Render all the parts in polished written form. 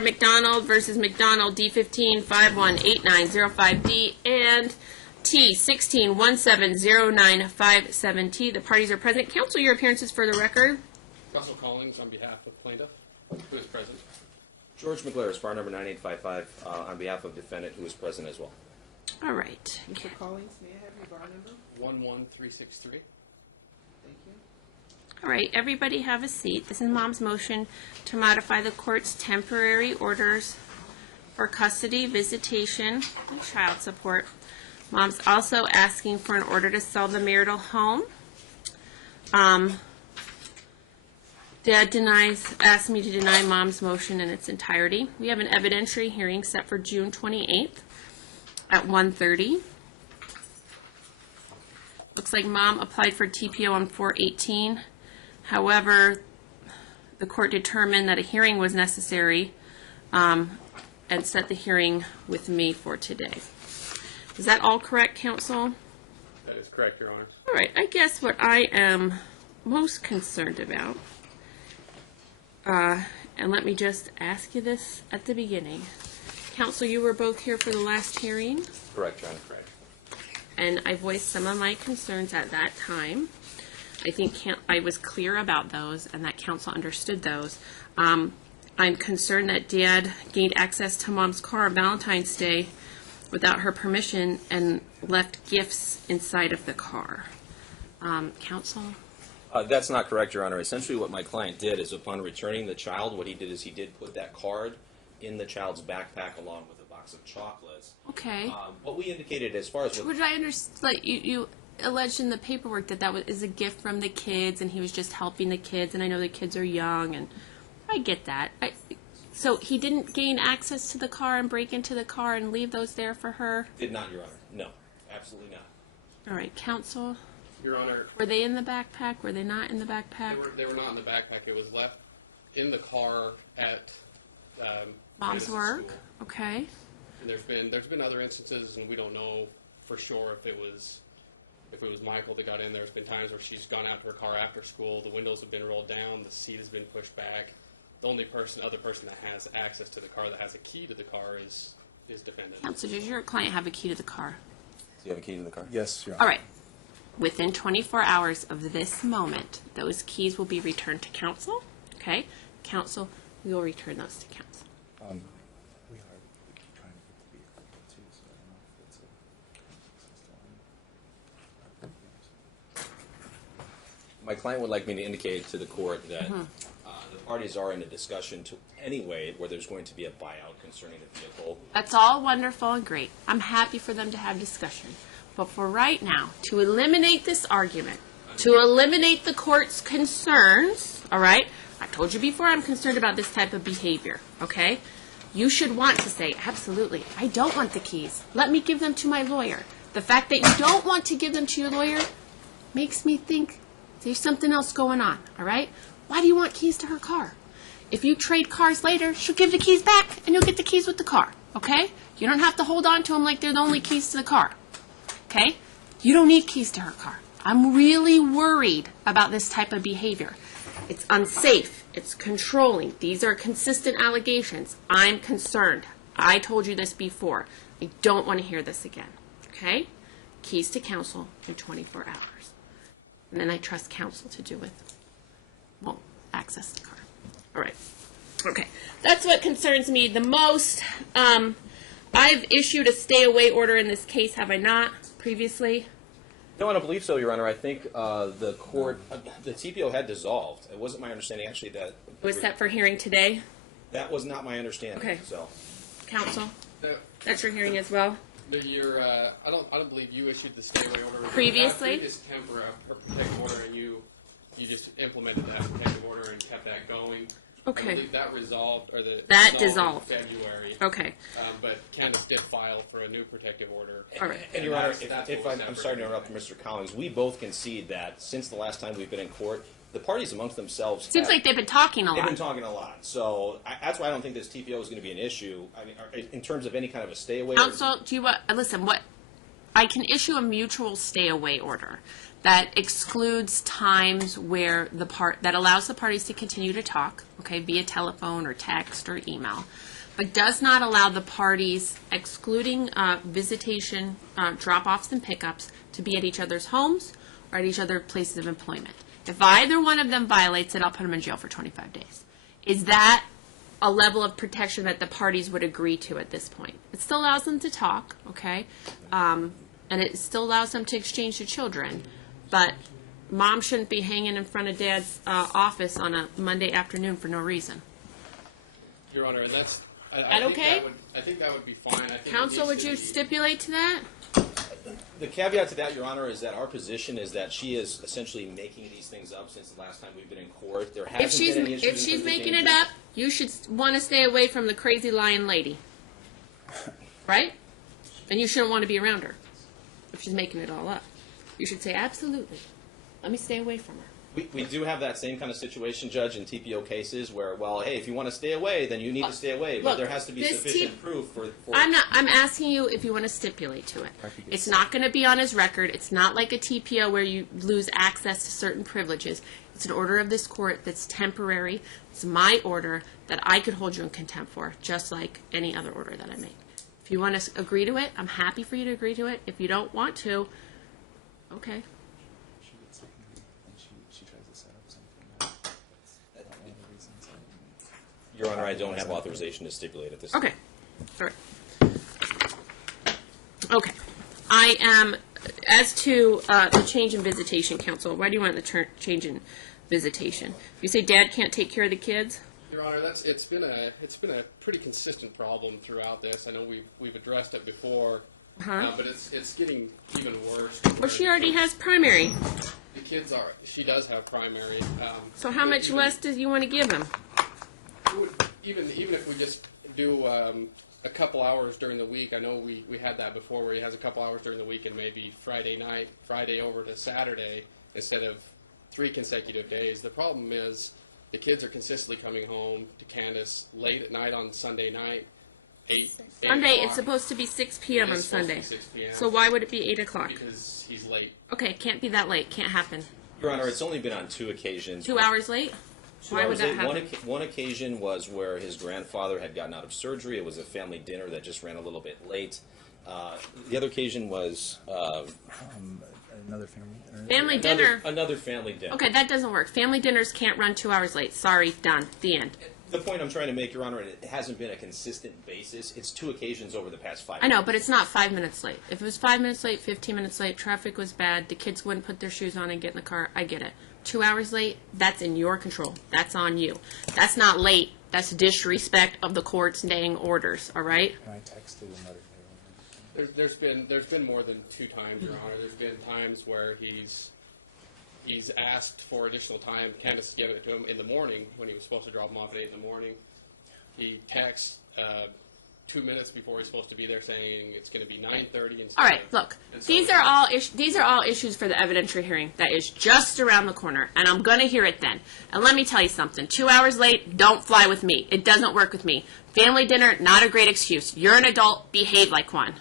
are McDonald versus McDonald, D15-518905D and T16170957T. The parties are present. Counsel, your appearances for the record. Russell Collins on behalf of plaintiff, who is present. George McLaris, bar number 9855, on behalf of defendant, who is present as well. All right. Mr. Collins, may I have your bar number? 11363. Thank you. All right, everybody have a seat. This is Mom's motion to modify the court's temporary orders for custody, visitation, and child support. Mom's also asking for an order to sell the marital home. Dad asked me to deny Mom's motion in its entirety. We have an evidentiary hearing set for June 28th at 1:30. Looks like Mom applied for TPO on 4/18. However, the court determined that a hearing was necessary and set the hearing with me for today. Is that all correct, counsel? That is correct, Your Honor. All right, I guess what I am most concerned about, and let me just ask you this at the beginning. Counsel, you were both here for the last hearing, Correct, Your Honor. Correct. and I voiced some of my concerns at that time. I think I was clear about those and that counsel understood those. I'm concerned that Dad gained access to Mom's car on Valentine's Day without her permission and left gifts inside of the car. Counsel? That's not correct, Your Honor. Essentially what my client did is upon returning the child, what he did is he did put that card in the child's backpack along with a box of chocolates. Okay. What we indicated as far as what... Would I understand, like, you alleged in the paperwork that is a gift from the kids and he was just helping the kids, and I know the kids are young, and I get that. So he didn't gain access to the car and break into the car and leave those there for her? Did not, Your Honor. No, absolutely not. All right, counsel? Your Honor, Were they in the backpack? Were they not in the backpack? they were not in the backpack. It was left in the car at Mom's Dennis's work? school. Okay. And there's been other instances, and we don't know for sure if it was Michael that got in. There's been times where she's gone out to her car after school. The windows have been rolled down. The seat has been pushed back. The only other person that has access to the car, that has a key to the car, is defendant. Counsel, does your client have a key to the car? Do you have a key to the car? Yes, Your Honor. All right. Within 24 hours of this moment, those keys will be returned to counsel. Okay? Counsel, we will return those to counsel. We are trying to get the vehicle too, so I don't know if it's My client would like me to indicate to the court that the parties are in a discussion to anyway where there's going to be a buyout concerning the vehicle. That's all wonderful and great. I'm happy for them to have discussion. But for right now, to eliminate this argument, to eliminate the court's concerns, all right? I told you before I'm concerned about this type of behavior, okay? You should want to say, absolutely, I don't want the keys. Let me give them to my lawyer. The fact that you don't want to give them to your lawyer makes me think there's something else going on, all right? Why do you want keys to her car? If you trade cars later, she'll give the keys back and you'll get the keys with the car, okay? You don't have to hold on to them like they're the only keys to the car, okay? You don't need keys to her car. I'm really worried about this type of behavior. It's unsafe. It's controlling. These are consistent allegations. I'm concerned. I told you this before. I don't want to hear this again, okay? Keys to counsel in 24 hours. And then I trust counsel to do with, well, access the car. All right. Okay. That's what concerns me the most. I've issued a stay-away order in this case, have I not, previously? No, I don't believe so, Your Honor. I think the court, the TPO had dissolved. It wasn't my understanding, actually, that... Was that for hearing today? That was not my understanding. Okay. So, Counsel? No, That's your hearing as well? no, I don't believe you issued the stay-away order. Previously? Previous temporary protective order, and you just implemented that protective order and kept that going. Okay. I believe that resolved, or That in dissolved. February. Okay. But Candace did file for a new protective order. All right. and Your Honor, that's if what was I'm sorry to interrupt Mr. Collins, we both concede that since the last time we've been in court, the parties amongst themselves Seems like they've been talking a they've been lot. talking a lot. So that's why I don't think this TPO is going to be an issue. I mean, in terms of any kind of a stay away. Counsel, do you want, listen, what, I can issue a mutual stay away order that excludes times where that allows the parties to continue to talk, okay, via telephone or text or email, but does not allow the parties, excluding visitation, drop-offs and pickups, to be at each other's homes or at each other's places of employment. If either one of them violates it, I'll put them in jail for 25 days. Is that a level of protection that the parties would agree to at this point? It still allows them to talk, okay, and it still allows them to exchange their children, but mom shouldn't be hanging in front of dad's office on a Monday afternoon for no reason. Your Honor, and that's... That okay? I think that would be fine. I think Counsel, would you stipulate to that? The caveat to that, Your Honor, is that our position is that she is essentially making these things up since the last time we've been in court. There hasn't been any issues. If she's making it up, you should want to stay away from the crazy lying lady. Right? And you shouldn't want to be around her if she's making it all up. You should say, absolutely. Let me stay away from her. We do have that same kind of situation, Judge, in TPO cases where, well, hey, if you want to stay away, then you need to stay away. But Look, there has to be sufficient proof for I'm asking you if you want to stipulate to it. It's not going to be on his record. It's not like a TPO where you lose access to certain privileges. It's an order of this court that's temporary. It's my order that I could hold you in contempt for, just like any other order that I make. If you want to agree to it, I'm happy for you to agree to it. If you don't want to, okay. She gets sick and she tries to set up something. That's one of the reasons. Your Honor, I don't have authorization to stipulate at this time. Okay. All right. Okay. I am, as to the change in visitation, counsel, why do you want the change in visitation? You say dad can't take care of the kids? Your Honor, it's been a pretty consistent problem throughout this. I know we've addressed it before, but it's getting even worse. Well, she already has primary. The kids are. She does have primary. So how much less do you want to give him? Even if we just do a couple hours during the week, I know we had that before where he has a couple hours during the week and maybe Friday over to Saturday instead of 3 consecutive days. The problem is the kids are consistently coming home to Candace late at night on Sunday night. 8 Sunday, o'clock. it's supposed to be 6 p.m. on It's supposed to Sunday. be 6 p.m. So why would it be 8 o'clock? Because he's late. Okay, it can't be that late. Can't happen. Your Honor, it's only been on 2 occasions. 2 hours late? 2 Why would hours that late. happen? One occasion was where his grandfather had gotten out of surgery. It was a family dinner that just ran a little bit late. The other occasion was Another family dinner. Family dinner. Another family dinner. Okay, that doesn't work. Family dinners can't run 2 hours late. Sorry, done. The end. The point I'm trying to make, Your Honor, it hasn't been a consistent basis. It's 2 occasions over the past 5 I know, but it's not 5 minutes late. If it was 5 minutes late, 15 minutes late, traffic was bad, the kids wouldn't put their shoes on and get in the car, I get it. 2 hours late, that's in your control. That's on you. That's not late. That's disrespect of the court's dang orders, all right? And I texted another day. There's been more than 2 times, Your Honor. There's been times where he's asked for additional time. Candace gave it to him in the morning when he was supposed to drop him off at 8 in the morning. He texts 2 minutes before he's supposed to be there saying it's going to be 9:30. All right, look, these are all issues for the evidentiary hearing that is just around the corner, and I'm going to hear it then. And let me tell you something. 2 hours late, don't fly with me. It doesn't work with me. Family dinner, not a great excuse. You're an adult, behave like one.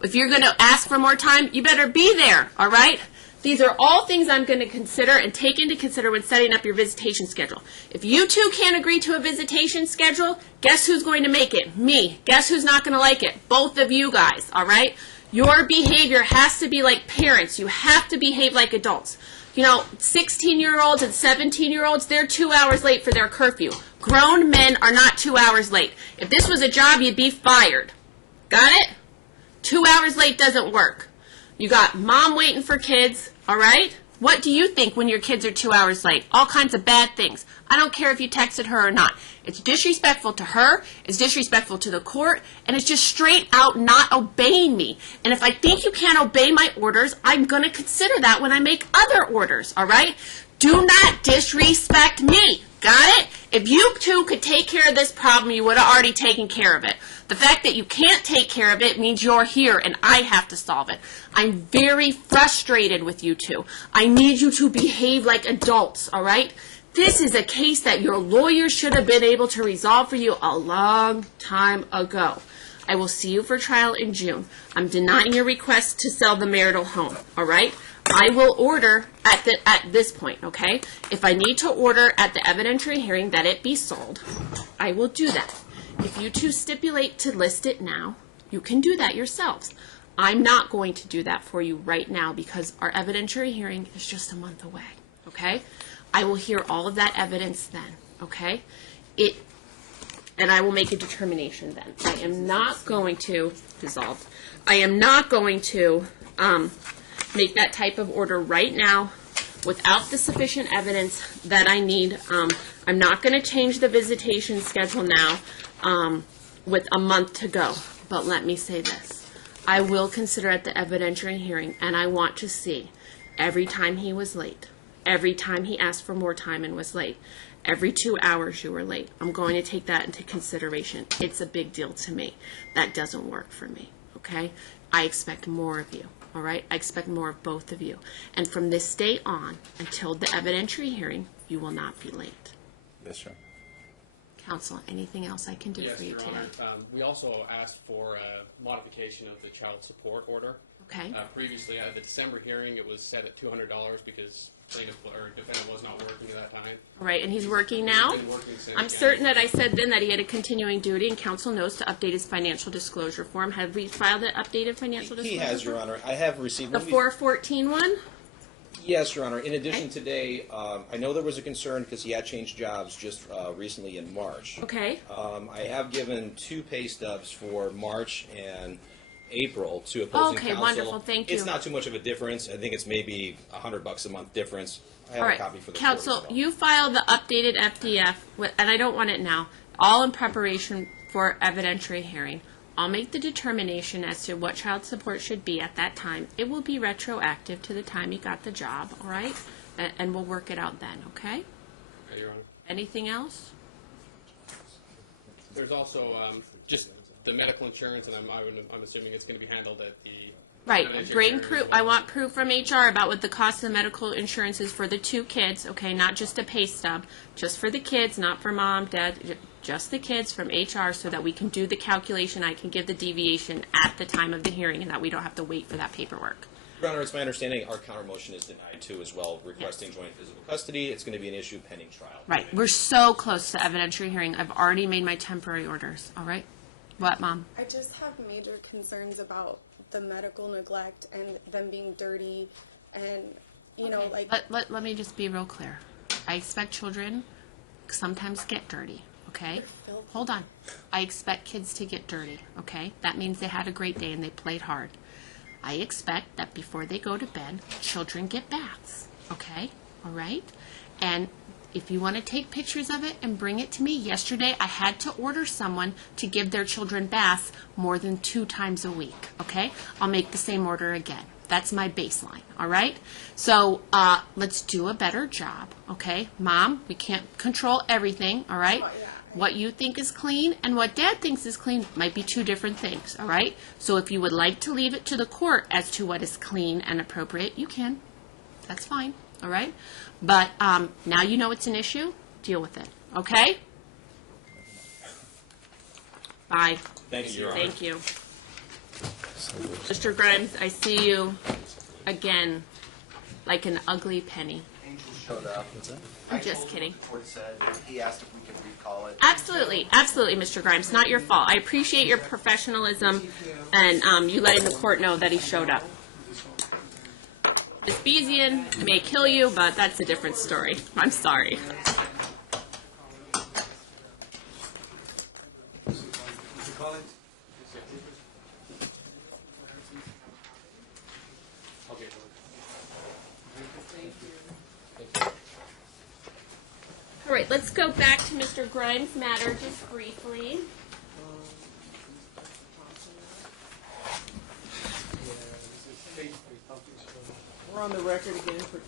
If you're going to ask for more time, you better be there, all right? These are all things I'm going to consider and take into consider when setting up your visitation schedule. If you two can't agree to a visitation schedule, guess who's going to make it? Me. Guess who's not going to like it? Both of you guys, all right? Your behavior has to be like parents. You have to behave like adults. You know, 16-year-olds and 17-year-olds, they're 2 hours late for their curfew. Grown men are not 2 hours late. If this was a job, you'd be fired. Got it? 2 hours late doesn't work. You got mom waiting for kids, all right? What do you think when your kids are 2 hours late? All kinds of bad things. I don't care if you texted her or not. It's disrespectful to her, it's disrespectful to the court, and it's just straight out not obeying me. And if I think you can't obey my orders, I'm going to consider that when I make other orders, all right? Do not disrespect me. Got it? If you two could take care of this problem, you would have already taken care of it. The fact that you can't take care of it means you're here and I have to solve it. I'm very frustrated with you two. I need you to behave like adults, all right? This is a case that your lawyer should have been able to resolve for you a long time ago. I will see you for trial in June. I'm denying your request to sell the marital home, all right? I will order at this point, okay? If I need to order at the evidentiary hearing that it be sold, I will do that. If you two stipulate to list it now, you can do that yourselves. I'm not going to do that for you right now because our evidentiary hearing is just a month away, okay? I will hear all of that evidence then, okay? And I will make a determination then. I am not going to dissolve. I am not going to make that type of order right now without the sufficient evidence that I need. I'm not going to change the visitation schedule now with a month to go. But let me say this. I will consider at the evidentiary hearing, and I want to see every time he was late, every time he asked for more time and was late, every 2 hours you were late. I'm going to take that into consideration. It's a big deal to me. That doesn't work for me, okay? I expect more of you, all right? I expect more of both of you. And from this day on, until the evidentiary hearing, you will not be late. Yes, sir. Counsel, anything else I can do Yes, for you Your today? Honor. We also asked for a modification of the child support order. Okay. Previously, at the December hearing, it was set at $200 because defendant was not working at that time. All right, and he's working now? He's been working since I'm certain that I said then that he had a continuing duty, and counsel knows to update his financial disclosure form. Have we filed an updated financial disclosure He has, Your form? Honor. I have received The 414 one? Yes, Your Honor. In addition, today, I know there was a concern because he had changed jobs just recently in March. Okay. I have given 2 pay stubs for March and April to opposing Okay, counsel. wonderful. Thank you. It's not too much of a difference. I think it's maybe $100 a month difference. I have All a right, copy for the counsel, court as well. you filed the updated FDF, and I don't want it now, all in preparation for evidentiary hearing. I'll make the determination as to what child support should be at that time. It will be retroactive to the time you got the job, all right? And we'll work it out then, okay? Okay, Your Honor. Anything else? There's also just the medical insurance, and I'm assuming it's going to be handled at the Right, evidentiary bring hearing as proof, well. I want proof from HR about what the cost of medical insurance is for the 2 kids, okay, not just a pay stub, just for the kids, not for mom, dad, just the kids from HR so that we can do the calculation, I can give the deviation at the time of the hearing and that we don't have to wait for that paperwork. Your Honor, it's my understanding our counter motion is denied too as well, requesting joint physical custody. It's going to be an issue pending trial. Right, we're so close to evidentiary hearing, I've already made my temporary orders, all right? What, Mom? I just have major concerns about the medical neglect and them being dirty and, you know, like... Let me just be real clear. I expect children sometimes get dirty, okay? Hold on. I expect kids to get dirty, okay? That means they had a great day and they played hard. I expect that before they go to bed, children get baths, okay? All right? And if you want to take pictures of it and bring it to me, yesterday I had to order someone to give their children baths more than 2 times a week, okay? I'll make the same order again. That's my baseline, all right? So let's do a better job, okay? Mom, we can't control everything, all right? What you think is clean and what Dad thinks is clean might be 2 different things, all right? So if you would like to leave it to the court as to what is clean and appropriate, you can. That's fine, all right? But now you know it's an issue, deal with it, okay? Bye. Thank you, Your Honor. Thank you. Mr. Grimes, I see you again like an ugly penny. Angel showed up. I'm just kidding. The court said he asked if we could recall it. Absolutely, absolutely, Mr. Grimes. Not your fault. I appreciate your professionalism and you letting the court know that he showed up. Ms. Bezian may kill you, but that's a different story. I'm sorry. All right, let's go back to Mr. Grimes' matter just briefly. We're on the record again for